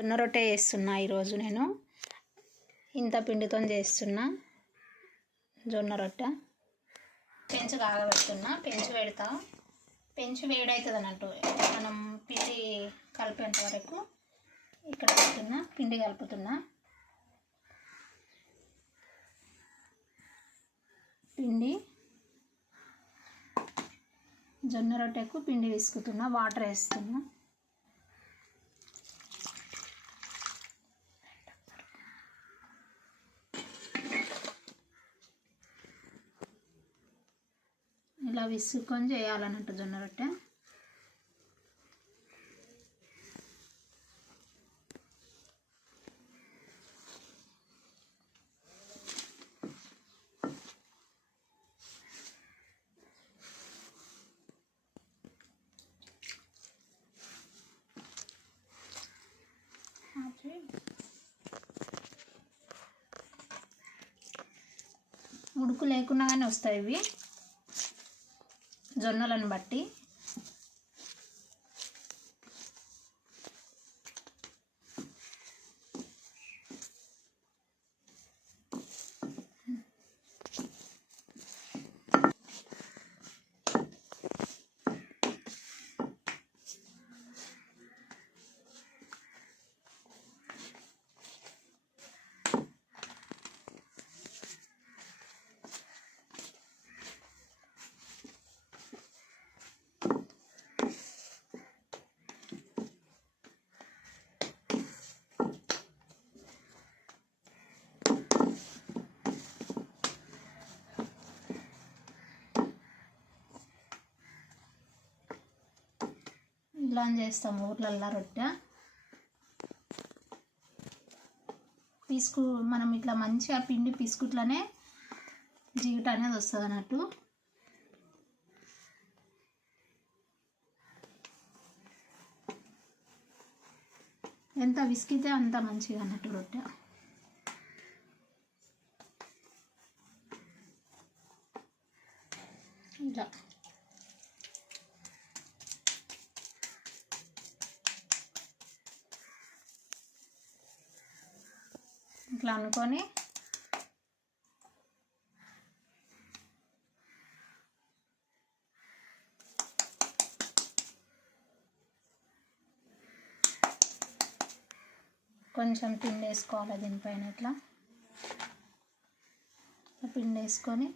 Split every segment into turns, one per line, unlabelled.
జొన్న రొట్టె చేస్తున్నా ఈరోజు నేను. ఇంత పిండితో చేస్తున్నా. జొన్న రొట్టె. పెంచు కాగబెడుతున్నా. పెంచు పెడతా. పెంచు వేడవుతుంది అన్నట్టు మనం పిండి కలిపేంత వరకు ఇక్కడ పెడుతున్నా. పిండి కలుపుతున్నా. పిండి. జొన్న రొట్టెకు పిండి విసుకుతున్నా. వాటర్ వేస్తున్నా ఇలా విసుక్కొని చేయాలన్నట్టు జొన్న రొట్టె. ఉడుకు లేకున్నా కానీ వస్తాయి ఇవి. జొన్నలను బట్టి ఇలా చేస్తాం ఊర్లల్లో రొట్టె. పిసుకు మనం ఇట్లా మంచిగా పిండి పిసుకుట్లనే జీవిట అనేది వస్తుంది అన్నట్టు. ఎంత విసికితే అంత మంచిగా అన్నట్టు రొట్టె. ఇలా ఇట్లా అనుకొని కొంచెం పిండి వేసుకోవాలి దీనిపైన ఇట్లా. పిండి వేసుకొని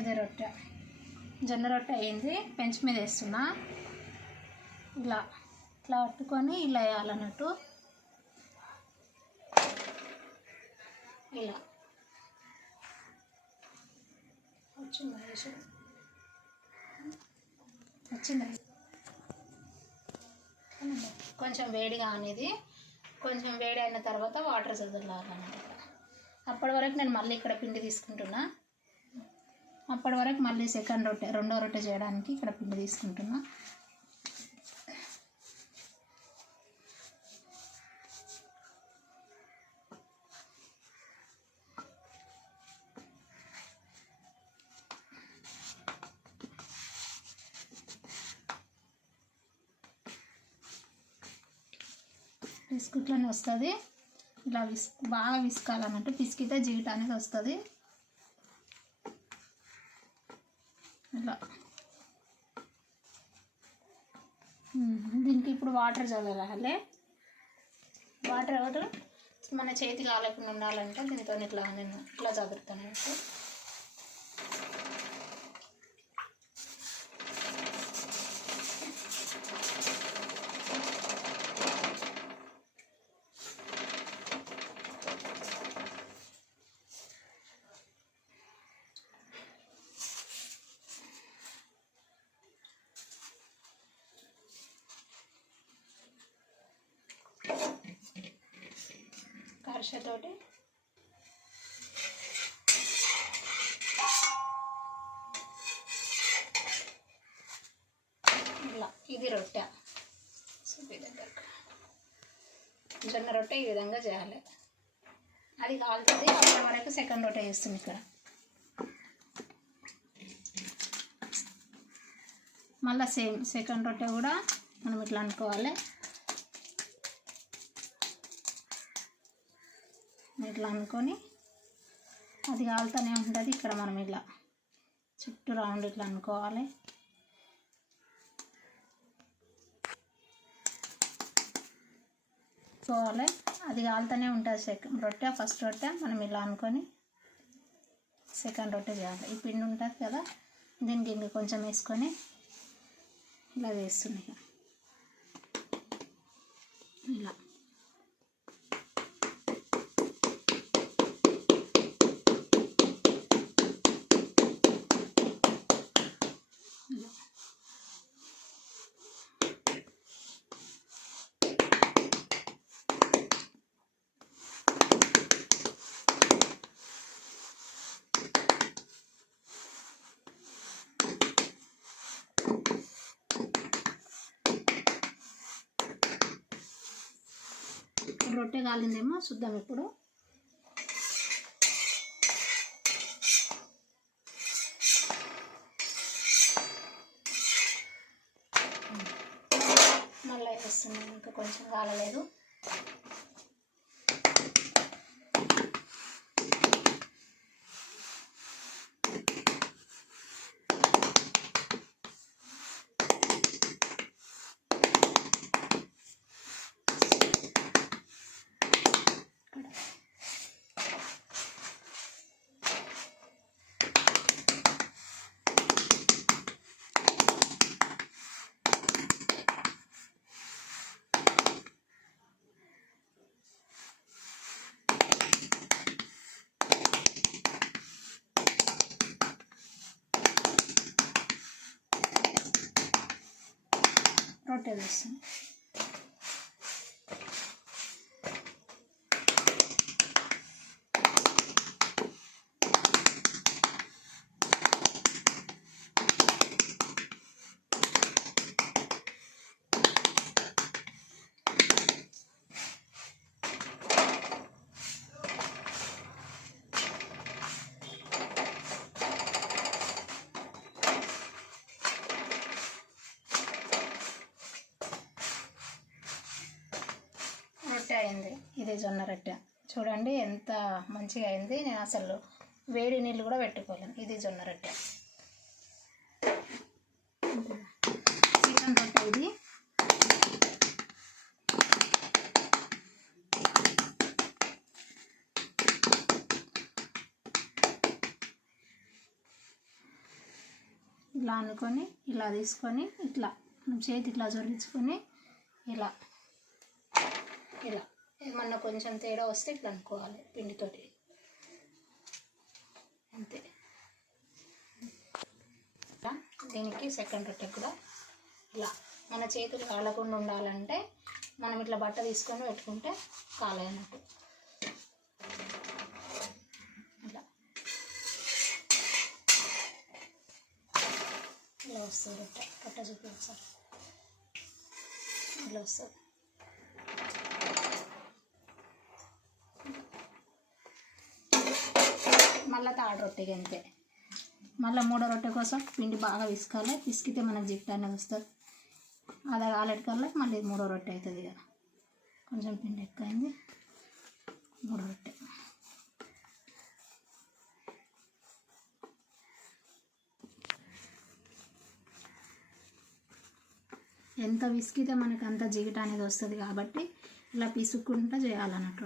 అదే రొట్టె జొన్న రొట్టె అయింది. పెంచ్ మీద వేస్తున్నా. ఇలా ఇట్లా పట్టుకొని ఇలా వేయాలన్నట్టు. ఇలా. వచ్చిందా వచ్చిందా? కొంచెం వేడిగా అనేది కొంచెం వేడి అయిన తర్వాత వాటర్ చదువులాగన్నమాట అప్పటి వరకు నేను మళ్ళీ ఇక్కడ పిండి తీసుకుంటున్నా. అప్పటి వరకు మళ్ళీ సెకండ్ రొట్టె రెండో రొట్టె చేయడానికి ఇక్కడ పిండి తీసుకుంటున్నా. బిస్కెట్లోనే వస్తుంది. ఇలా విస్ బాగా విసుకాలన్నట్టు పిసికితే జీవితానికి అనేది వస్తుంది. అలా దీనికి ఇప్పుడు వాటర్ చదవాలి వాటర్ వాటర్ మన చేతి కాలేకుండా ఉండాలంటే దీనితో ఇట్లా నేను ఇట్లా చదువుతాను అన్నట్టు ఇలా ఇది రొట్టె. దగ్గరకు. జొన్న రొట్టె ఈ విధంగా చేయాలి. అది కాలుతుంది అప్పటి వరకు సెకండ్ రొట్టె చేస్తుంది ఇక్కడ. మళ్ళీ సేమ్ సెకండ్ రొట్టె కూడా మనం ఇట్లా అనుకోవాలి. ఇట్లా అనుకొని అది కాలుతూనే ఉంటుంది. ఇక్కడ మనం ఇట్లా చుట్టూ రౌండ్ ఇట్లా అనుకోవాలి. కోవాలి అది కాలుతూనే ఉంటుంది సెకండ్ రొట్టె ఫస్ట్ రొట్టె మనం ఇలా అనుకొని సెకండ్ రొట్టె చేయాలి. ఈ పిండి ఉంటుంది కదా దీనికి ఇంక కొంచెం వేసుకొని ఇలా వేస్తున్నాయి ఇలా. రొట్టె కాలిందేమో చూద్దాం ఇప్పుడు. మళ్ళీ వేస్తున్నాం ఇంకా కొంచెం కాలలేదు. రొట్టె వేస్తాం రొట్టె అయింది ఇది జొన్న రొట్టె. చూడండి ఎంత మంచిగా అయింది. నేను అసలు వేడి నీళ్ళు కూడా పెట్టుకోలేను. ఇది జొన్న రొట్టె. చికెన్ రొట్టె ఇది. ఇలా అనుకొని ఇలా తీసుకొని ఇట్లా. చేతి ఇట్లా జొరించుకొని ఇలా. ఇలా. ఏమన్నా కొంచెం తేడా వస్తే ఇట్లా అనుకోవాలి పిండితోటి. అంతే. ఇలా దీనికి సెకండ్ రొట్టె కూడా ఇలా మన చేతులు కాలకుండా ఉండాలంటే మనం ఇట్లా బట్ట తీసుకొని పెట్టుకుంటే కాలేనట్టు. ఇలా ఇలా వస్తుంది రొట్టె. రొట్టె చూపించాలి ఇలా వస్తుంది. మళ్ళీ థర్డ్ రొట్టెకి అంతే. మళ్ళీ మూడో రొట్టె కోసం పిండి బాగా విసుకాలి. పిసికితే మనకు జిట్టు అనేది వస్తుంది. అది ఆలెట్ మళ్ళీ మూడో రొట్టె అవుతుంది ఇక. కొంచెం పిండి ఎక్కువైంది. మూడో రొట్టె. ఎంత విసికితే మనకు అంత జిగట అనేది వస్తుంది కాబట్టి ఇలా పిసుక్కుంటూ చేయాలన్నట్టు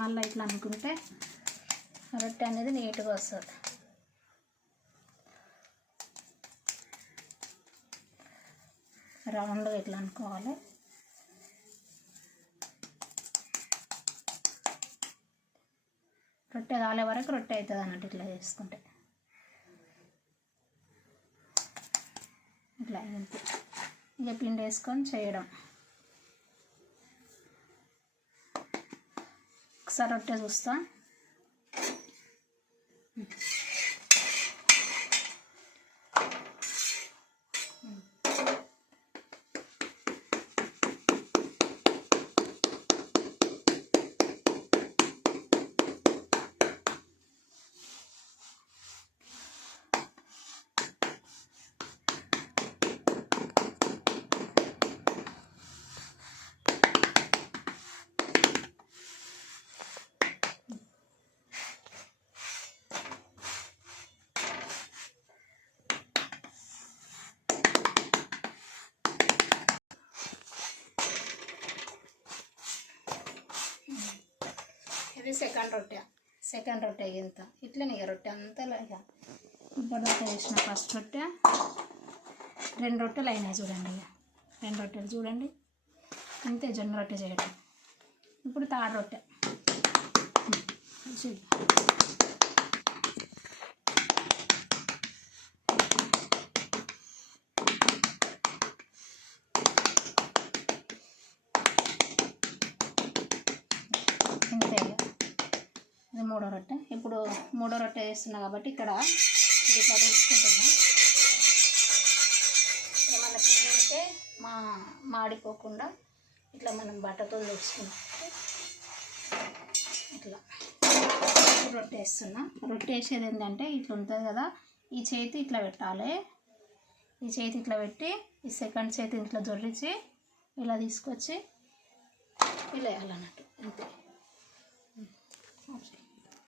మళ్ళీ ఇట్లా అనుకుంటే రొట్టె అనేది నీట్గా వస్తుంది. రౌండ్గా ఇట్లా అనుకోవాలి. రొట్టె కాలే వరకు రొట్టె అవుతుంది అన్నట్టు ఇట్లా చేసుకుంటే. ఇట్లా ఇక పిండి వేసుకొని చేయడం. ఒకసారి రొట్టె చూస్తా ఇది సెకండ్ రొట్టె. సెకండ్ రొట్టె ఇంత ఇట్లనే ఇక రొట్టె అంతా ఇక. ఇప్పటిదాకా చేసిన ఫస్ట్ రొట్టె. రెండు రొట్టెలు అయినాయి చూడండి ఇక. రెండు రొట్టెలు చూడండి. అంతే జొన్న రొట్టె చేయడం ఇప్పుడు తాడు రొట్టె చూడు. ఇంతే ఇక. ఇది మూడో రొట్టె ఇప్పుడు మూడో రొట్టె వేస్తున్నా కాబట్టి ఇక్కడ ఇది ఇట్లా తీసుకుంటున్నా ఏమన్నా పిండి ఉంటే మా మాడిపోకుండా ఇట్లా మనం బట్టతో తెచ్చుకుంటే ఇట్లా రొట్టె వేస్తున్నా. రొట్టె వేసేది ఏంటంటే ఇట్లా ఉంటుంది కదా ఈ చేతి ఇట్లా పెట్టాలి. ఈ చేతి ఇట్లా పెట్టి ఈ సెకండ్ చేతి ఇట్లా జొర్రించి ఇలా తీసుకొచ్చి ఇలా వేయాలన్నట్టు అంతే.